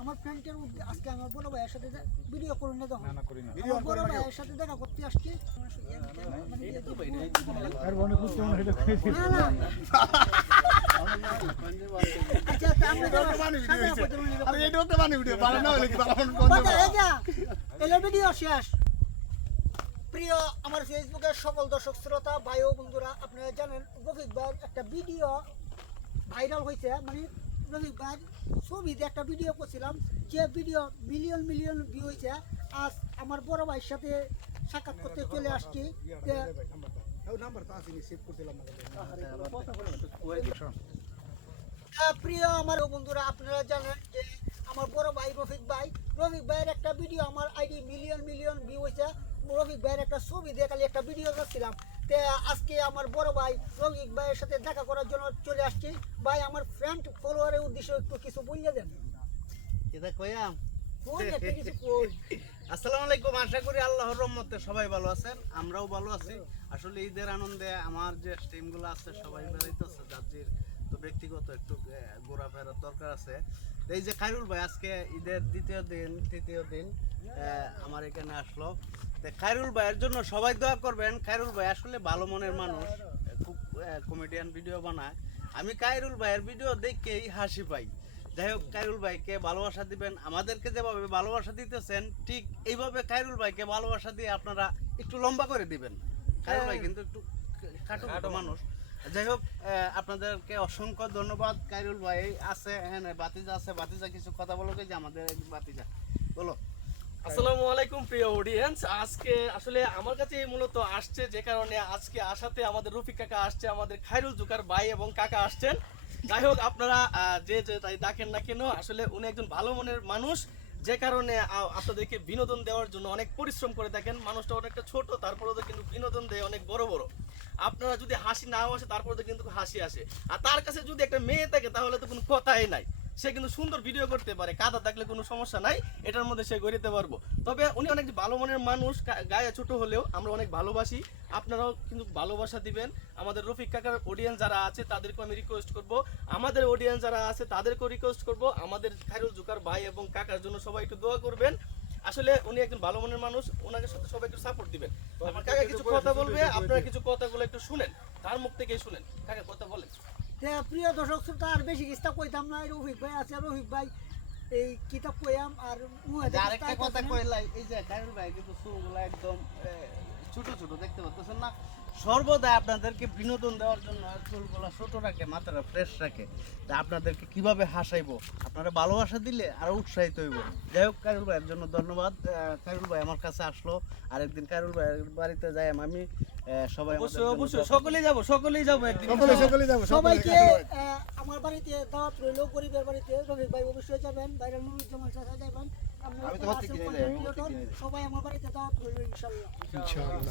আমার ফ্রেন্ডের আজকে আমার বড় ভাইয়ের সাথে ভিডিও করুন না তখন না করি না আমার বড় ভাইয়ের সাথে দেখা করতে আসছি আর বনে কুস্তি মনে এটা কইছি না না আচ্ছা আমরা আরে এটা একটা বানি ভিডিও বানানো হলো কি বানানো কোন কথা এই যা এলো ভিডিও শেষ প্রিয় আমার ফেসবুকের সকল দর্শক শ্রোতা ভাই ও বন্ধুরা আপনারা জানেন রফিক ভাইয়ের একটা ভিডিও ভাইরাল হয়েছে মানে রফিক ভাইয়ের ছবিতে একটা ভিডিও করছিলাম যে ভিডিও মিলিয়ন মিলিয়ন ভিউ হয়েছে আজ আমার বড় ভাইয়ের সাথে সাক্ষাৎ করতে চলে আসছি নাম্বারটা আসেনি সেভ করছিলাম না প্রিয় আমার বন্ধুরা আপনারা জানেন যে আমার বড় ভাই রফিক ভাইয়ের একটা ভিডিও আমার আইডি মিলিয়ন মিলিয়ন ভিউ হয়েছে রফিক ভাইয়ের একটা ছবি দিয়ে খালি একটা ভিডিও করছিলাম তে আজকে আমার বড় ভাই রফিক ভাইয়ের সাথে দেখা করার জন্য চলে আসছি ভাই আমার ফ্রেন্ড ফলোয়ারের উদ্দেশ্যে একটু কিছু বলে দেন এটা কইয়াম ফোন একটা কিছু কই আসসালামু আলাইকুম আশা করি আল্লাহর রহমতে সবাই ভালো আছেন আমরাও ভালো আছি আসলে ঈদের আনন্দে আমার যে টিমগুলো আছে সবাই বেরাইতেছে যার তো ব্যক্তিগত একটু ঘোরাফেরার দরকার আছে এই যে খায়রুল ভাই আজকে ঈদের তৃতীয় দিন আমার এখানে আসলো তো খায়রুল ভাইয়ের জন্য সবাই দোয়া করবেন খায়রুল ভাই আসলে ভালো মনের মানুষ খুব কমেডিয়ান ভিডিও বানায় আমি খায়রুল ভাইয়ের ভিডিও দেখেই হাসি পাই যাই হোক খায়রুল ভাইকে ভালোবাসা দিবেন আমাদেরকে যেভাবে ভালোবাসা দিতেছেন ঠিক এইভাবে খায়রুল ভাইকে ভালোবাসা দিয়ে আপনারা একটু লম্বা করে দিবেন খায়রুল ভাই কিন্তু একটু খাটো মানুষ যাই হোক আপনাদেরকে অসংখ্য ধন্যবাদ খায়রুল ভাই আছে হ্যাঁ বাতিজা কিছু কথা বলো যে আমাদের বাতিজা বলো আসসালামু আলাইকুম প্রিয় অডিয়েন্স আজকে আসলে আমার কাছে মূলত আসছে যে কারণে আজকে আসাতে আমাদের রফিক কাকা আসছে আমাদের খায়রুল জুকার ভাই এবং কাকা আসছেন যাই হোক আপনারা যে তাই ডাকেন না কেন আসলে উনি একজন ভালো মনের মানুষ যে কারণে আপনাদেরকে বিনোদন দেওয়ার জন্য অনেক পরিশ্রম করে দেখেন মানুষটা অনেকটা ছোট তারপরেও কিন্তু বিনোদন দেয় অনেক বড় বড় আপনারা যদি হাসি নাও আসে তারপরে কিন্তু হাসি আসে আর তার কাছে যদি একটা মেয়ে থাকে তাহলে তো কোনো কথাই নাই সে কিন্তু সুন্দর ভিডিও করতে পারে কাদা থাকলে কোনো সমস্যা নাই এটার মধ্যে সে গড়িতে পারবো তবে উনি অনেক ভালো মনের মানুষ গায়ে ছোট হলেও আমরা অনেক ভালোবাসি আপনারাও কিন্তু ভালোবাসা দিবেন আমাদের রফিক কাকার অডিয়েন্স যারা আছে তাদেরকে আমি রিকোয়েস্ট করব আমাদের অডিয়েন্স যারা আছে তাদেরকেও রিকোয়েস্ট করব আমাদের খায়রুল জুকার ভাই এবং কাকার জন্য সবাই একটু দোয়া করবেন আসলে উনি একজন ভালো মনের মানুষ ওনাকে সাথে সবাই একটু সাপোর্ট দিবেন আমার কাকা কিছু কথা বলবে আপনারা কিছু কথাগুলো একটু শুনেন তার মুখ থেকেই শুনেন কাকা কথা বলেন প্রিয় দর্শক শ্রোতা আর বেশি কিস্তা কইতাম না রফিক ভাই আছে রফিক ভাই এই কিতাব কইয়াম আর আরেকটা কথা কইলাই এই যে খায়রুল ভাই কিন্তু চুলগুলো একদম ছোট ছোট দেখতে পাচ্ছেন না সর্বদা আপনাদেরকে বিনোদন দেওয়ার জন্য চুলগুলো ছোট রাখে মাথাটা ফ্রেশ রাখে তা আপনাদেরকে কিভাবে হাসাইবো আপনারা ভালোবাসা দিলে আরো উৎসাহিত হইব যাই হোক খায়রুল ভাইয়ের জন্য ধন্যবাদ খায়রুল ভাই আমার কাছে আসলো আরেকদিন খায়রুল ভাইয়ের বাড়িতে যাই আমি সবাই অবশ্যই সকলেই যাবো একদিন সকলে যাব সবাইকে আমার বাড়িতে দাওয়াত রইল গরিবের বাড়িতে রফিক ভাই অবশ্যই যাবেন বাইরে নুরুজ্জামান চাচা যাবেন আমি তো হচ্ছে কিনে দেব সবাই আমার বাড়িতে দাওয়াত রইল ইনশাআল্লাহ